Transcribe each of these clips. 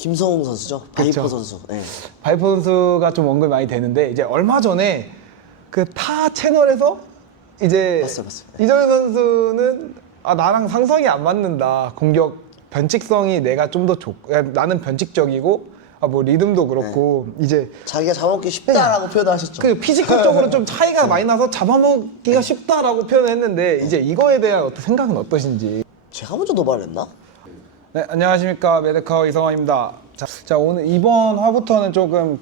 김성웅 선수죠. 바이퍼 선수. 네. 바이퍼 선수가 좀 언급이 많이 되는데 이제 얼마 전에 그 타 채널에서 이제 봤어요. 이정현 선수는 나랑 상성이 안 맞는다. 공격 변칙성이 내가 좀 더 나는 변칙적이고 뭐 리듬도 그렇고 이제 자기가 잡아먹기 쉽다라고 표현을 하셨죠. 그 피지컬적으로 좀 차이가 많이 나서 잡아먹기가 쉽다라고 표현을 했는데 이제 이거에 대한 어떤 생각은 어떠신지. 제가 먼저 도발을 했나? 네, 안녕하십니까. 메데카우 이성환입니다. 자, 오늘 이번 화부터는 조금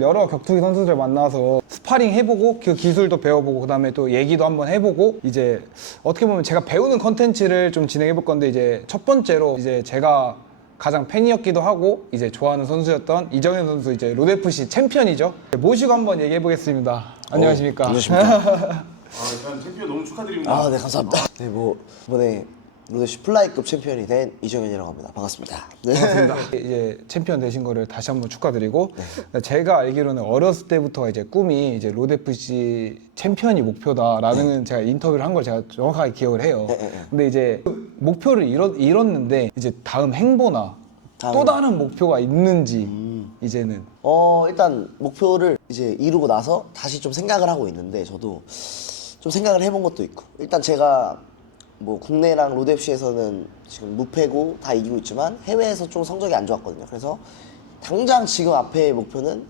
여러 격투기 선수들 만나서 스파링 해보고 그 기술도 배워보고 그 다음에 또 얘기도 한번 해보고 이제 어떻게 보면 제가 배우는 컨텐츠를 좀 진행해볼 건데 이제 첫 번째로 이제 제가 가장 팬이었기도 하고 이제 좋아하는 선수였던 이정현 선수 이제 로드FC 챔피언이죠. 모시고 한번 얘기해보겠습니다. 안녕하십니까. 안녕하십니까. 일단 챔피언 너무 축하드립니다. 네, 감사합니다. 네, 뭐 이번에 로드시 플라이급 챔피언이 된 이정현이라고 합니다. 반갑습니다. 네. 반갑습니다. 이제 챔피언 되신 거를 다시 한번 축하드리고 제가 알기로는 어렸을 때부터 이제 꿈이 이제 로드FC 챔피언이 목표다라는 제가 인터뷰를 한 걸 제가 정확하게 기억을 해요. 근데 이제 그 목표를 이뤘는데 이제 다음 행보나 또 다른 목표가 있는지 이제는 일단 목표를 이제 이루고 나서 다시 좀 생각을 하고 있는데 저도 좀 생각을 해본 것도 있고 일단 제가 뭐 국내랑 로드FC에서는 지금 무패고 다 이기고 있지만 해외에서 좀 성적이 안 좋았거든요. 그래서 당장 지금 앞에 목표는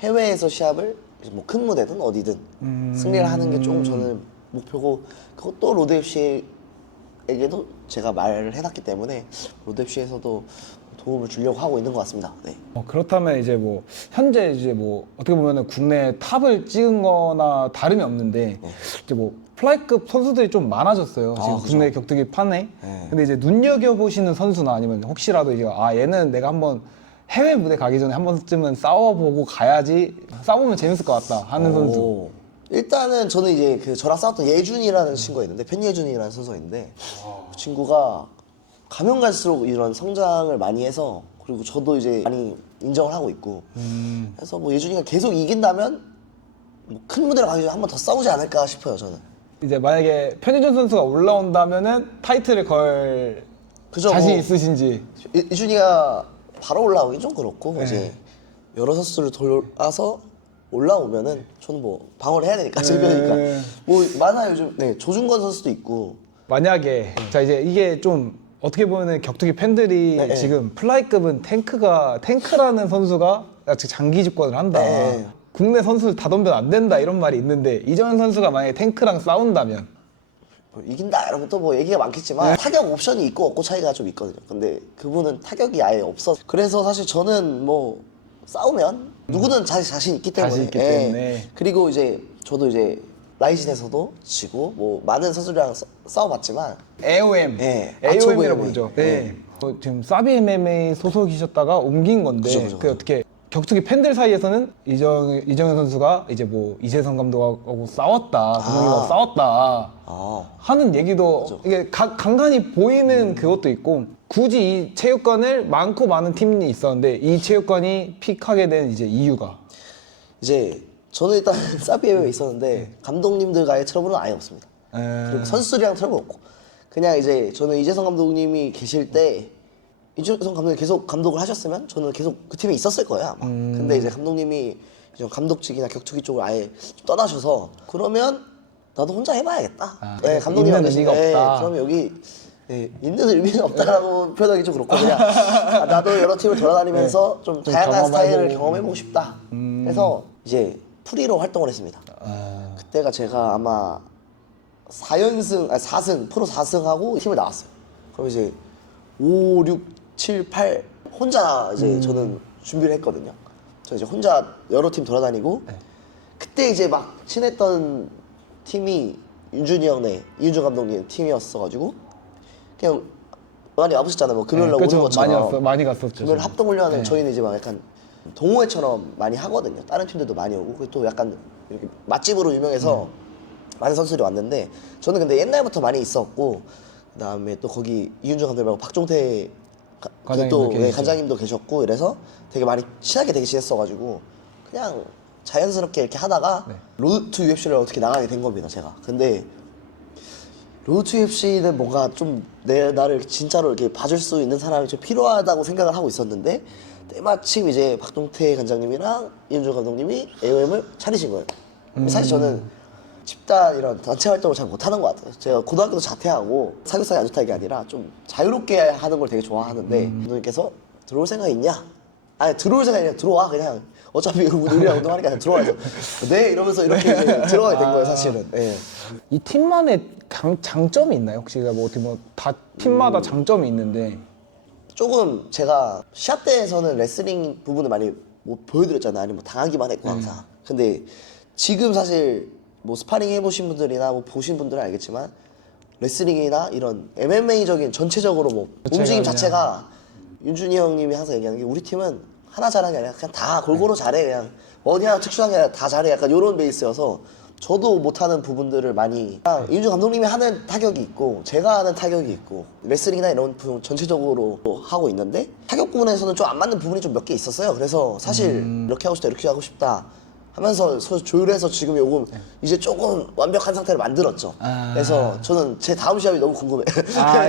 해외에서 시합을 뭐 큰 무대든 어디든 승리를 하는 게 조금 저는 목표고 그것도 로드FC에게도 제가 말을 해놨기 때문에 로드FC에서도 도움을 주려고 하고 있는 것 같습니다. 네. 그렇다면 이제 뭐 현재 이제 뭐 어떻게 보면은 국내 탑을 찍은 거나 다름이 없는데 이제 뭐 플라이급 선수들이 좀 많아졌어요. 지금 그죠. 국내 격투기 판에. 네. 근데 이제 눈여겨보시는 선수나 아니면 혹시라도 이제 얘는 내가 한번 해외 무대 가기 전에 한 번쯤은 싸워보고 가야지, 싸우면 재밌을 것 같다 하는 선수. 일단은 저는 이제 그 저랑 싸웠던 예준이라는 친구가 있는데 편예준이라는 선수가 있는데 그 친구가 가면 갈수록 이런 성장을 많이 해서 그리고 저도 이제 많이 인정을 하고 있고 그래서 뭐 예준이가 계속 이긴다면 뭐 큰 무대로 가기 전에 한 번 더 싸우지 않을까 싶어요. 저는. 이제 만약에 편의준 선수가 올라온다면은 타이틀을 걸 그죠, 자신 뭐. 있으신지. 예준이가 바로 올라오긴 좀 그렇고 이제 여러 선수를 돌아서 올라오면은 저는 뭐 방어를 해야 되니까 질병이니까 뭐 많아요. 요즘 조준권 선수도 있고 만약에 자 이제 이게 좀 어떻게 보면은 격투기 팬들이 지금 플라이급은 탱크라는 선수가 장기 집권을 한다. 국내 선수들 다 덤벼 안 된다 이런 말이 있는데 이정현 선수가 만약에 탱크랑 싸운다면 뭐 이긴다 이런 것도 뭐 얘기가 많겠지만 타격 옵션이 있고 없고 차이가 좀 있거든요. 근데 그분은 타격이 아예 없어. 그래서 사실 저는 뭐 싸우면 누구든 자신 있기 때문에. 자신 있기 때문에. 그리고 이제 저도 이제 라이진에서도 지고 뭐 많은 선수들이랑 싸워봤지만 AOM, 아초보 AOM이라고 MMA. 부르죠. 네. 지금 사비 MMA 소속이셨다가 옮긴 건데 그죠. 그 어떻게 격투기 팬들 사이에서는 이정현 선수가 이제 뭐 이재성 감독하고 싸웠다, 감독님하고 싸웠다 하는 얘기도 이게 간간히 보이는 그것도 있고 굳이 이 체육관을 많고 많은 팀이 있었는데 이 체육관이 픽하게 된 이제 이유가 이제 저는 일단 사비에 있었는데 감독님들과의 트러블은 아예 없습니다. 그리고 선수들이랑 트러블 없고 그냥 이제 저는 이재성 감독님이 계실 때 이재성 감독이 계속 감독을 하셨으면 저는 계속 그 팀에 있었을 거예요 아마. 근데 이제 감독님이 이제 감독직이나 격투기 쪽을 아예 좀 떠나셔서 그러면 나도 혼자 해봐야겠다. 감독님 있는 의미가 없다. 그러면 여기 있는 의미는 없다라고 표현하기 좀 그렇고 그냥 나도 여러 팀을 돌아다니면서 좀 다양한 스타일을 경험해보고 싶다. 그래서 이제 프리로 활동을 했습니다. 그때가 제가 아마 4승 프로 4승하고 팀을 나왔어요. 그럼 이제 5, 6, 7, 8 혼자 이제 저는 준비를 했거든요. 저 이제 혼자 여러 팀 돌아다니고 그때 이제 막 친했던 팀이 윤준이 형네 이윤준 감독님 팀이었어가지고 그냥 많이 와보셨잖아요. 뭐 금요일 날 오는 것처럼 많이 갔었죠. 금요일 합동 훈련은 저희는 이제 막 약간 동호회처럼 많이 하거든요. 다른 팀들도 많이 오고 그리고 또 약간 이렇게 맛집으로 유명해서 많은 선수들이 왔는데 저는 근데 옛날부터 많이 있었고 그다음에 또 거기 이윤준 감독 말고 박종태 관장님도 계셨고 이래서 되게 많이 친하게 되게 지냈어가지고 그냥 자연스럽게 이렇게 하다가 로드 투 UFC를 어떻게 나가게 된 겁니다 제가. 근데 로드 UFC는 뭔가 좀 나를 진짜로 이렇게 봐줄 수 있는 사람이 좀 필요하다고 생각을 하고 있었는데 때마침 이제 박동태 관장님이랑 이은주 감독님이 AOM을 차리신 거예요. 사실 저는 집단 이런 단체 활동을 잘 못하는 것 같아요. 제가 고등학교도 자퇴하고 사교성이 안 좋다는 게 아니라 좀 자유롭게 하는 걸 되게 좋아하는데 감독님께서 들어올 생각 있냐? 아니 들어올 생각이 아니라 들어와 그냥 어차피 우리랑 운동하니까 그냥 들어와서 네 이러면서 이렇게 이제 들어가게 된 거예요 사실은. 예. 이 팀만의 장점이 있나요? 혹시 뭐 어떻게 뭐 다 팀마다 장점이 있는데 조금 제가 시합 때에서는 레슬링 부분을 많이 뭐 보여드렸잖아요. 아니면 뭐 당하기만 했고 항상. 근데 지금 사실 뭐 스파링 해보신 분들이나 뭐 보신 분들은 알겠지만 레슬링이나 이런 MMA적인 전체적으로 뭐 움직임 자체가 윤준이 형님이 항상 얘기하는 게 우리 팀은 하나 잘하는 게 아니라 그냥 다 골고루 잘해 그냥 어디 하나 특殊한 게 아니라 다 잘해 약간 이런 베이스여서 저도 못하는 부분들을 많이 이윤주 감독님이 하는 타격이 있고 제가 하는 타격이 있고 레슬링이나 이런 부분 전체적으로 하고 있는데 타격 부분에서는 좀 안 맞는 부분이 좀 몇 개 있었어요. 그래서 사실 이렇게 하고 싶다 이렇게 하고 싶다 하면서 조율해서 지금 요금 이제 조금 완벽한 상태를 만들었죠. 그래서 저는 제 다음 시합이 너무 궁금해요.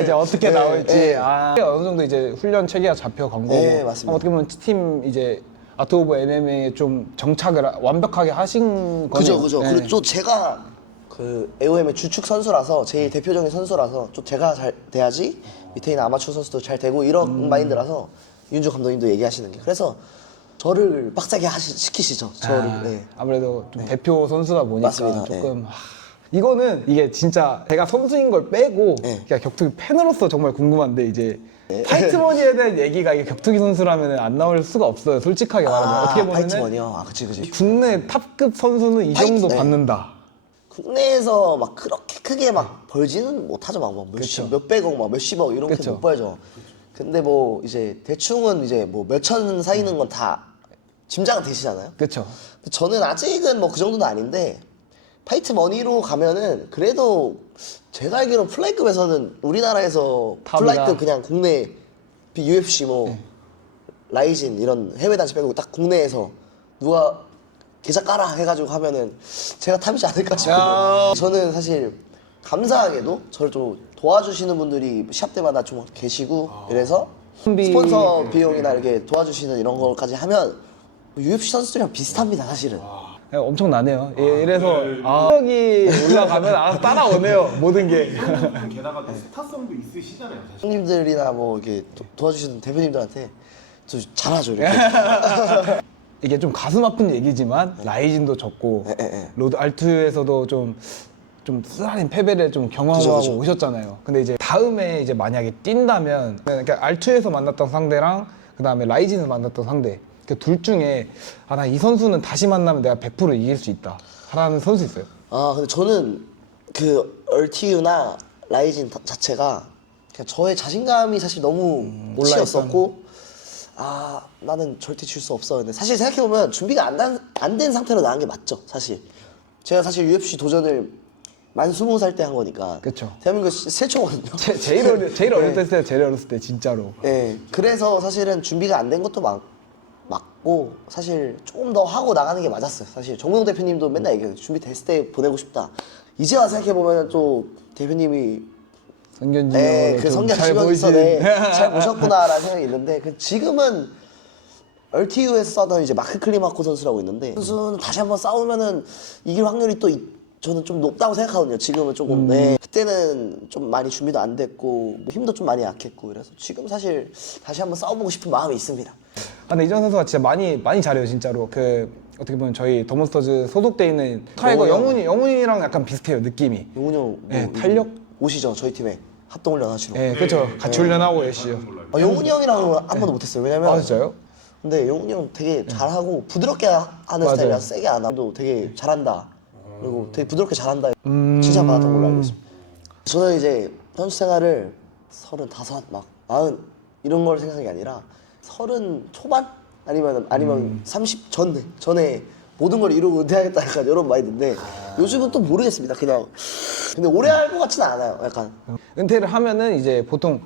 이제 어떻게 네, 나올지 네. 어느 정도 이제 훈련 체계가 잡혀간 거고 네, 맞습니다. 어떻게 보면 팀 이제 아트 오브 MMA에 좀 정착을 완벽하게 하신 거네요. 그죠. 네. 그리고 또 제가 그 AOM의 주축 선수라서 제일 대표적인 선수라서 좀 제가 잘 돼야지 밑에 있는 아마추어 선수도 잘 되고 이런 마인드라서 윤주 감독님도 얘기하시는 게 그래서 저를 빡세게 시키시죠. 저를. 네. 아무래도 좀 대표 선수다 보니까 맞습니다. 조금 이거는 이게 진짜 제가 선수인 걸 빼고 네. 그냥 격투기 팬으로서 정말 궁금한데 이제 파이트머니에 대한 얘기가 이게 격투기 선수라면 안 나올 수가 없어요. 솔직하게 말하면 어떻게 보면은 파이트머니요. 그치. 국내 탑급 선수는 이 정도 네. 받는다. 국내에서 막 그렇게 크게 막 벌지는 못하죠. 막 몇백억, 막 몇십억 이렇게 그쵸. 못 벌죠. 근데 뭐 이제 대충은 이제 뭐 몇천 사이는 건 다 짐작은 되시잖아요. 그렇죠. 저는 아직은 뭐 그 정도는 아닌데 파이트 머니로 가면은 그래도 제가 알기로 플라이급에서는 우리나라에서 탑이다. 플라이급 그냥 국내 UFC 뭐 라이진 이런 해외 단체 빼고 딱 국내에서 누가 계좌 깔아 해가지고 하면은 제가 탑이지 않을까 싶어요. 저는 사실 감사하게도 저를 좀 도와주시는 분들이 시합 때마다 좀 계시고 이래서 스폰서 비용이나 이렇게 도와주시는 이런 것까지 하면 UFC 선수들이랑 비슷합니다 사실은. 네, 엄청나네요. 이래서 실력이 올라가면 알아서 따라오네요. 모든 게. 게다가 또 스타성도 있으시잖아요. 사실. 형님들이나 뭐 이렇게 도와주시는 대표님들한테 좀 잘하죠 이렇게. 이게 좀 가슴 아픈 얘기지만 라이진도 졌고 로드 알투에서도 좀 쓰라린 패배를 좀 경험하고 그죠. 오셨잖아요. 근데 이제 다음에 이제 만약에 뛴다면 그러니까 알투에서 만났던 상대랑 그 다음에 라이진에서 만났던 상대 그 둘 중에 나 이 선수는 다시 만나면 내가 100% 이길 수 있다 라는 선수 있어요? 근데 저는 그 얼티유나 라이진 자체가 그냥 저의 자신감이 사실 너무 치였었고 나는 절대 질 수 없어. 근데 사실 생각해보면 준비가 안 된 상태로 나간 게 맞죠 사실. 제가 사실 UFC 도전을 만 20살 때 한 거니까 그쵸. 대한민국 최초거든요. 제일 어렸을 때 제일 어렸을 때 진짜로. 네, 그래서 사실은 준비가 안 된 것도 맞고 사실 조금 더 하고 나가는 게 맞았어요. 사실 정우영 대표님도 맨날 얘기해요. 준비 됐을 때 보내고 싶다. 이제 와 생각해 보면 또 대표님이 성견지명으로 그 좀 성견 잘 지명에서 보이신. 잘 보셨구나라는 생각이 있는데 지금은 얼티유에서 싸던 이제 마크 클리마코 선수라고 있는데 선수는 다시 한번 싸우면은 이길 확률이 또 저는 좀 높다고 생각하거든요. 지금은 조금 그때는 좀 많이 준비도 안 됐고 뭐 힘도 좀 많이 약했고 그래서 지금 사실 다시 한번 싸워보고 싶은 마음이 있습니다. 근데 이정 선수가 진짜 많이 잘해요 진짜로. 그 어떻게 보면 저희 더몬스터즈 소속돼 있는 타이거 영훈이랑 약간 비슷해요 느낌이. 용훈이 형 네, 탄력? 오시죠 저희 팀에 합동훈련 하시러. 네, 그렇죠. 같이 훈련하고 계시죠. 용훈이 형이랑은 한 번도 못했어요. 왜냐면 진짜요? 근데 용훈이 형 되게 잘하고 부드럽게 하는 스타일이라서 세게 안 하고 되게 잘한다. 그리고 되게 부드럽게 잘한다. 칭찬받았던 걸로 알고 있습니다. 저는 이제 선수 생활을 35, 막 40 이런 걸 생각한 게 아니라 30 초반? 아니면 30 전에 모든 걸 이루고 은퇴하겠다 약간 이런 마인드인데 요즘은 또 모르겠습니다. 그냥 근데 오래 할 것 같지는 않아요. 약간 은퇴를 하면은 이제 보통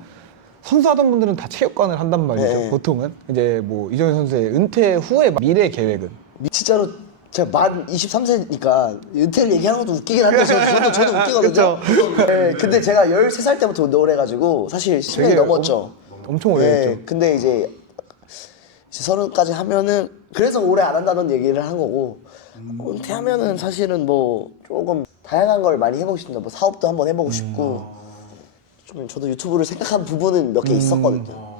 선수하던 분들은 다 체육관을 한단 말이죠. 네. 보통은 이제 뭐 이정현 선수의 은퇴 후의 미래 계획은 진짜로 제가 만 23세니까 은퇴를 얘기하는 것도 웃기긴 한데 저도 웃기거든요. 네, 근데 제가 13살 때부터 운동을 해가지고 사실 10년이 되게 넘었죠. 엄청 오래 했죠. 네, 근데 이제 30까지 하면은 그래서 오래 안 한다는 얘기를 한 거고 은퇴하면은 사실은 뭐 조금 다양한 걸 많이 해보고 싶다. 뭐 사업도 한번 해보고 싶고 좀 저도 유튜브를 생각한 부분은 몇 개 있었거든요.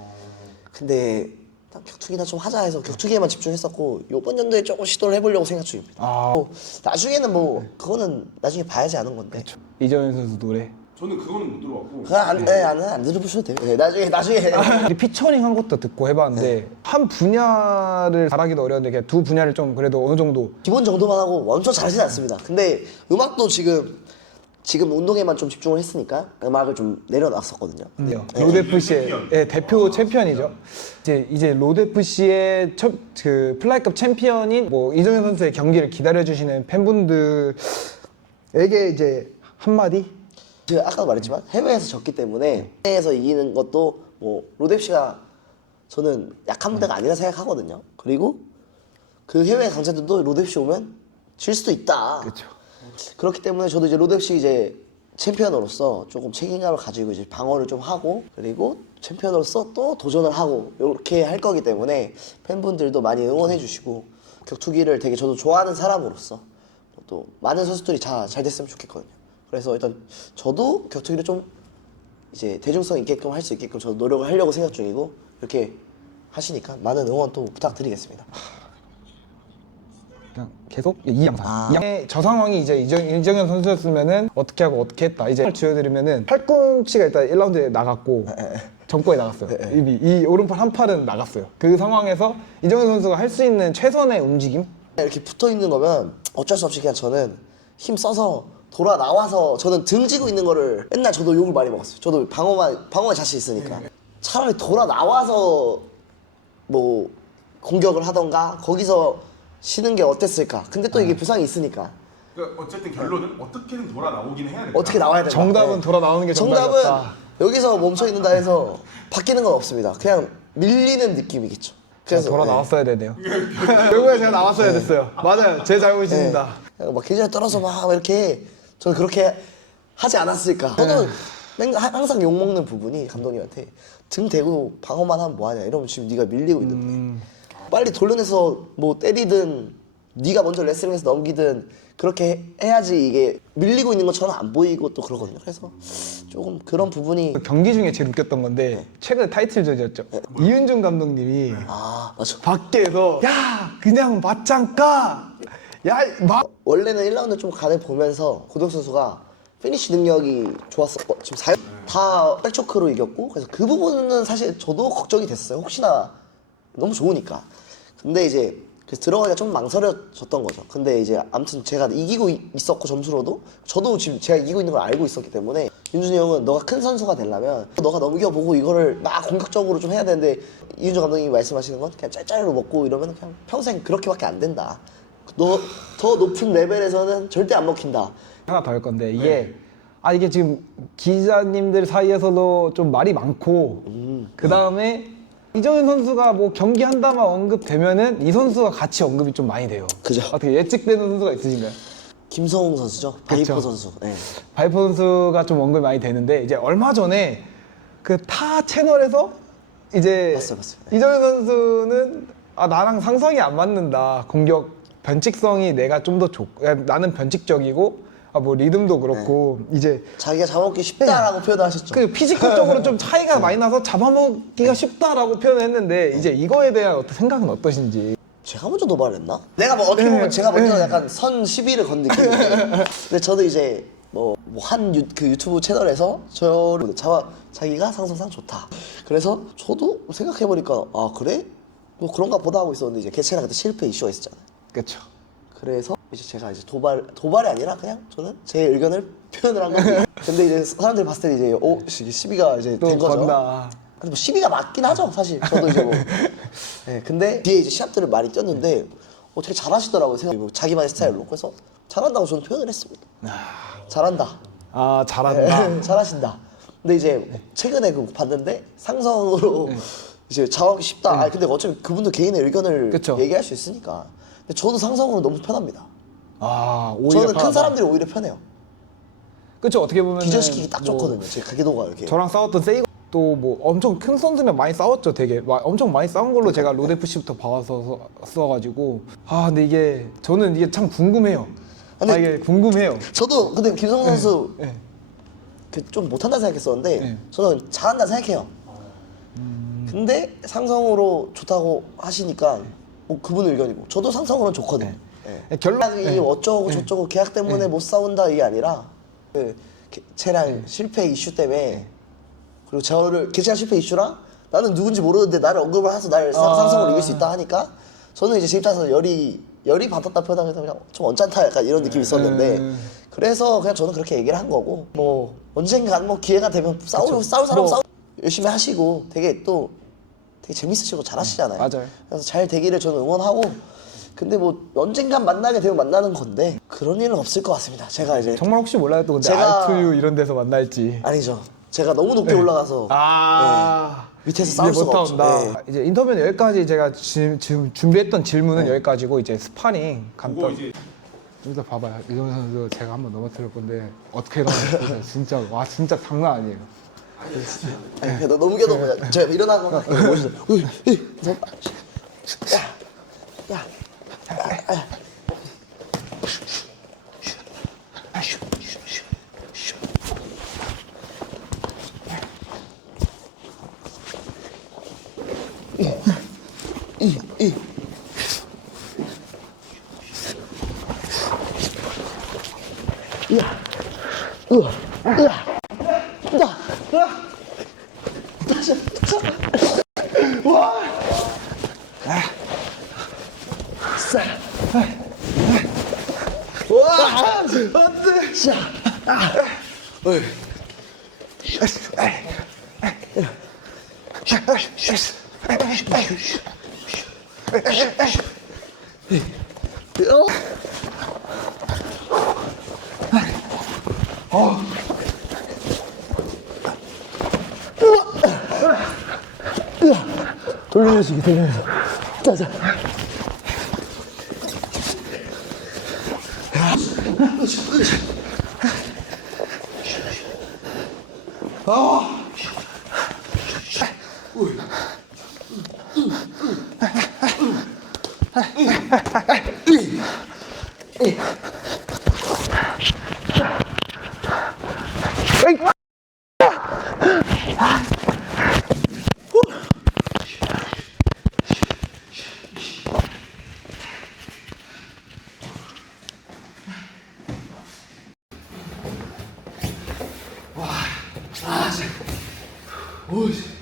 근데 딱 격투기나 좀 하자 해서 격투기에만 집중했었고 요번 연도에 조금 시도를 해보려고 생각 중입니다. 뭐 나중에는 뭐 그거는 나중에 봐야지 아는 건데. 이정현 선수 노래. 저는 그거는 못 들어봤고. 그건 안 들어보셔도 돼요. 네, 나중에. 이게 피처링 한 것도 듣고 해봤는데 한 분야를 잘하기도 어려운데 그냥 두 분야를 좀 그래도 어느 정도 기본 정도만 하고 엄청 잘하진 않습니다. 근데 음악도 지금 운동에만 좀 집중을 했으니까 음악을 좀 내려놨었거든요. 로드FC의 대표 챔피언이죠. 이제 로드FC의 그 플라이급 챔피언인 뭐 이정현 선수의 경기를 기다려주시는 팬분들에게 이제 한마디? 제가 아까도 말했지만 해외에서 졌기 때문에 해외에서 이기는 것도 뭐 로드FC가 저는 약한 무대가 아니라 생각하거든요. 그리고 그 해외 강자들도 로드FC 오면 질 수도 있다. 그렇죠. 그렇기 때문에 저도 이제 로드FC 이제 챔피언으로서 조금 책임감을 가지고 이제 방어를 좀 하고 그리고 챔피언으로서 또 도전을 하고 이렇게 할 거기 때문에 팬분들도 많이 응원해 주시고 격투기를 되게 저도 좋아하는 사람으로서 또 많은 선수들이 잘 됐으면 좋겠거든요. 그래서 일단 저도 격투기를 좀 이제 대중성 있게끔 할 수 있게끔 저도 노력을 하려고 생각 중이고 이렇게 하시니까 많은 응원 또 부탁드리겠습니다. 그냥 계속 이 영상. 저 상황이 이제 이정현 선수였으면은 어떻게 하고 어떻게 했다. 이제 쥐어드리면은 팔꿈치가 일단 1라운드에 나갔고 정보에 나갔어요. 이 오른팔 한 팔은 나갔어요. 그 상황에서 이정현 선수가 할 수 있는 최선의 움직임? 이렇게 붙어 있는 거면 어쩔 수 없이 그냥 저는 힘 써서 돌아 나와서 저는 등지고 있는 거를 맨날 저도 욕을 많이 먹었어요. 저도 방어만 자신 있으니까 차라리 돌아 나와서 뭐 공격을 하던가 거기서 쉬는 게 어땠을까. 근데 또 이게 부상이 있으니까 그러니까 어쨌든 결론은 어떻게든 돌아 나오긴 해야 돼. 어떻게 나와야 된다. 정답은 돌아 나오는 게 정답은 정답이었다. 여기서 멈춰 있는다 해서 바뀌는 건 없습니다. 그냥 밀리는 느낌이겠죠. 그래서 돌아 나왔어야 되네요. 결국에 제가 나왔어야 됐어요. 맞아요. 제 잘못입니다. 그냥 막 계좌에 떨어서 막 이렇게 저는 그렇게 하지 않았을까. 저도 항상 욕 먹는 부분이 감독님한테 등 대고 방어만 하면 뭐하냐 이러면 지금 네가 밀리고 있는데 빨리 돌려내서 뭐 때리든 네가 먼저 레슬링에서 넘기든 그렇게 해야지 이게 밀리고 있는 것처럼 안 보이고 또 그러거든요. 그래서 조금 그런 부분이 경기 중에 제일 웃겼던 건데 최근에 타이틀전이었죠. 이윤중 감독님이 맞아. 밖에서 야 그냥 맞짱 까! 야 원래는 1라운드 좀 간을 보면서 고동 선수가 피니시 능력이 좋았었고 지금 다 백초크로 이겼고 그래서 그 부분은 사실 저도 걱정이 됐어요. 혹시나 너무 좋으니까. 근데 이제 그래서 들어가기가 좀 망설여졌던 거죠. 근데 이제 아무튼 제가 이기고 있었고 점수로도 저도 지금 제가 이기고 있는 걸 알고 있었기 때문에 윤준이 형은 너가 큰 선수가 되려면 너가 넘겨보고 이거를 막 공격적으로 좀 해야 되는데 이윤준 감독님이 말씀하시는 건 그냥 짤짤로 먹고 이러면 그냥 평생 그렇게밖에 안 된다. 너 더 높은 레벨에서는 절대 안 먹힌다. 하나 더 할 건데 이게 이게 지금 기자님들 사이에서도 좀 말이 많고 그 다음에 이정현 선수가 뭐 경기한다만 언급되면은 이 선수가 같이 언급이 좀 많이 돼요. 그죠. 어떻게 예측되는 선수가 있으신가요? 김성웅 선수죠. 바이퍼 선수. 네. 바이퍼 선수가 좀 언급이 많이 되는데 이제 얼마 전에 그 타 채널에서 이제 봤어요. 이정현 선수는 나랑 상성이 안 맞는다. 공격 변칙성이 내가 좀 더 나는 변칙적이고 뭐 리듬도 그렇고 이제 자기가 잡아먹기 쉽다라고 표현하셨죠. 그 피지컬적으로 좀 차이가 많이 나서 잡아먹기가 쉽다라고 표현했는데 이제 이거에 대한 생각은 어떠신지? 제가 먼저 도발했나? 내가 뭐 어떻게 보면 제가 먼저 약간 선 시비를 건 느낌인데 근데 저도 이제 그 유튜브 채널에서 저를 자기가 상성상 좋다. 그래서 저도 생각해보니까 그래? 뭐 그런가 보다 하고 있었는데 이제 개체랑 그때 실패 이슈가 있었잖아요. 그렇죠. 그래서 이제 제가 이제 도발이 아니라 그냥 저는 제 의견을 표현을 한 건데 근데 이제 사람들이 봤을 때 이제 이게 시비가 이제 된 거죠. 건다. 근데 뭐 시비가 맞긴 하죠 사실. 저도 이제 네, 근데 뒤에 이제 시합들을 많이 뛰었는데 되게 잘하시더라고요. 뭐 자기만의 스타일로. 그래서 잘한다고 저는 표현을 했습니다. 잘한다. 잘한다. 네, 잘하신다. 근데 이제 최근에 그 봤는데 상성으로 이제 잡아먹기 쉽다. 근데 어차피 그분도 개인의 의견을 그쵸. 얘기할 수 있으니까. 근데 저도 상성으로 너무 편합니다. 오히려 저는 큰 편하다. 사람들이 오히려 편해요. 그쵸, 어떻게 보면 기절시키기 딱 좋거든요. 제 가계도가 이렇게. 저랑 싸웠던 세이거 또 뭐 엄청 큰 선수면 많이 싸웠죠. 되게 엄청 많이 싸운 걸로 제가 로드 FC부터 봐왔어가지고 근데 이게 저는 이게 참 궁금해요. 근데 이게 궁금해요. 저도 근데 김성호 선수 네. 좀 못한다 생각했었는데 네. 저는 잘한다 생각해요. 근데 상성으로 좋다고 하시니까 뭐 그분 의견이고 저도 상성으로는 좋거든요. 네. 결론 이 어쩌고 저쩌고 계약 때문에 못 싸운다 이게 아니라 쟤랑 실패 이슈 때문에 그리고 저를 걔랑 실패 이슈랑 나는 누군지 모르는데 나를 언급을 해서 날 상성으로 이길 수 있다 하니까 저는 이제 제 입장에서 열이 받았다 표현하면서 그냥 좀 언짢다 약간 이런 느낌이 있었는데 그래서 그냥 저는 그렇게 얘기를 한 거고 뭐 언젠간 뭐 기회가 되면 싸울 사람 뭐. 싸우 열심히 하시고 되게 재밌으시고 잘하시잖아요. 맞아요. 그래서 잘 되기를 저는 응원하고 근데 뭐 언젠간 만나게 되면 만나는 건데 그런 일은 없을 것 같습니다. 제가 이제 정말 혹시 몰라요 또 근데 제가- R2U 이런 데서 만날지. 아니죠. 제가 너무 높게 올라가서 밑에서 싸울 이제 수가 못 없죠. 나온다. 네. 이제 인터뷰는 여기까지 제가 지금 준비했던 질문은 여기까지고 이제 스파링 그거 간단. 이제 여기서 봐봐요. 이정현 선수 제가 한번 넘어뜨릴 건데 어떻게 넘어뜨렸어요? 진짜 진짜 장난 아니에요. 아니, 그냥 넘겨도 그냥 제가 일어나거나 보시죠. 야. 돌려주기 돌려서 짜자.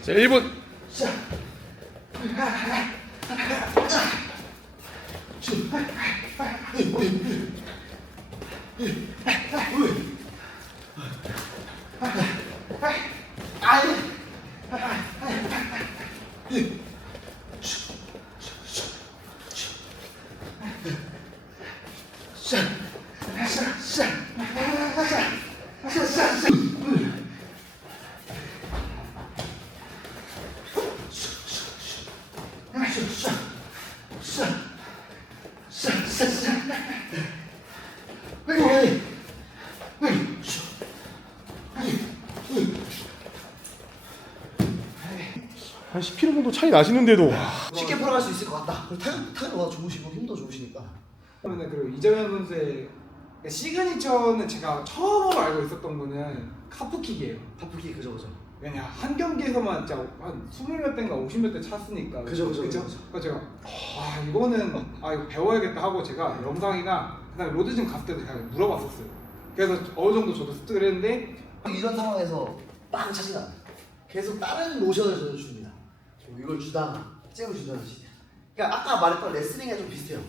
자 1분 한 10kg 정도 차이 나시는데도 쉽게 풀어갈 수 있을 것 같다. 타격가 좋으시고 힘도 좋으시니까. 그러면 그리고 이정현 선수의 시그니처는 제가 처음으로 알고 있었던 거는 카프킥이에요. 다프기 그죠. 왜냐 한 경기에서만 진짜 한 20몇 대인가 50몇 대 찼으니까. 그죠. 그래서 제가 이거는 이거 배워야겠다 하고 제가 영상이나 그다음에 로드짐 갔을 때도 그냥 물어봤었어요. 그래서 어느 정도 저도 습득을 했는데 이런 상황에서 빵 차진 않아요. 계속 다른 모션을 저는 줍니다. 뭐 이걸 주다가 잽을 주다든지. 그러니까 아까 말했던 레슬링에 좀 비슷해요.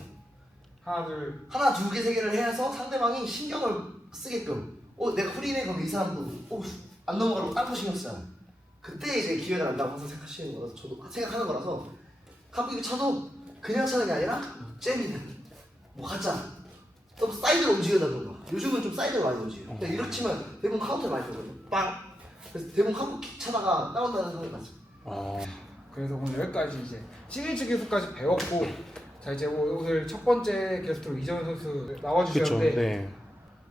하나, 두 개, 세 개를 해서 상대방이 신경을 쓰게끔. 내가 프리네 그럼 이 사람도 안 넘어가려고 딴 거 신경 쓰잖아. 그때 이제 기회가 난다고 항상 생각하시는 거라서 저도 생각하는 거라서 카프킥 차도 그냥 차는 게 아니라 잽이든 뭐 가짜 또 사이드로 움직여다던가. 요즘은 좀 사이드로 많이 움직여요. 그러니까 이렇게 치면 대부분 카운터를 많이 들거든요. 빵! 그래서 대부분 카프킥 차다가 다운다는 생각이 났어요. 그래서 오늘 여기까지 이제 시그니처 기술까지 배웠고 자 이제 오늘 첫 번째 게스트로 이정현 선수 그렇죠. 나와주셨는데 네.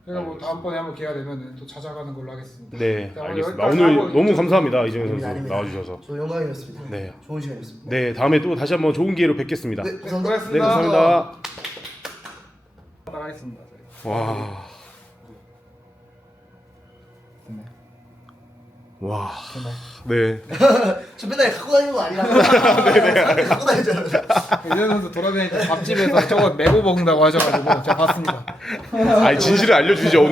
저희가 뭐 다음번에 한번 기회가 되면 또 찾아가는 걸로 하겠습니다. 네, 자, 오늘 알겠습니다. 여기까지 오늘 하고 너무 이제 감사합니다. 이정현 선수 아닙니다. 나와주셔서. 저 영광이었습니다. 네. 좋은 시간이었습니다. 네, 다음에 또 다시 한번 좋은 기회로 뵙겠습니다. 네, 네, 감사합니다. 네, 감사합니다. 나가겠습니다. 와. 와. 네. 저 맨날 갖고 다니는 거 아니라고. 네네. 갖고 다니잖아요. 이정현 선수 돌아다니는 밥집에서 저거 메고 먹는다고 하셔가지고 제가 봤습니다. 아니 진실을 알려주죠 오늘.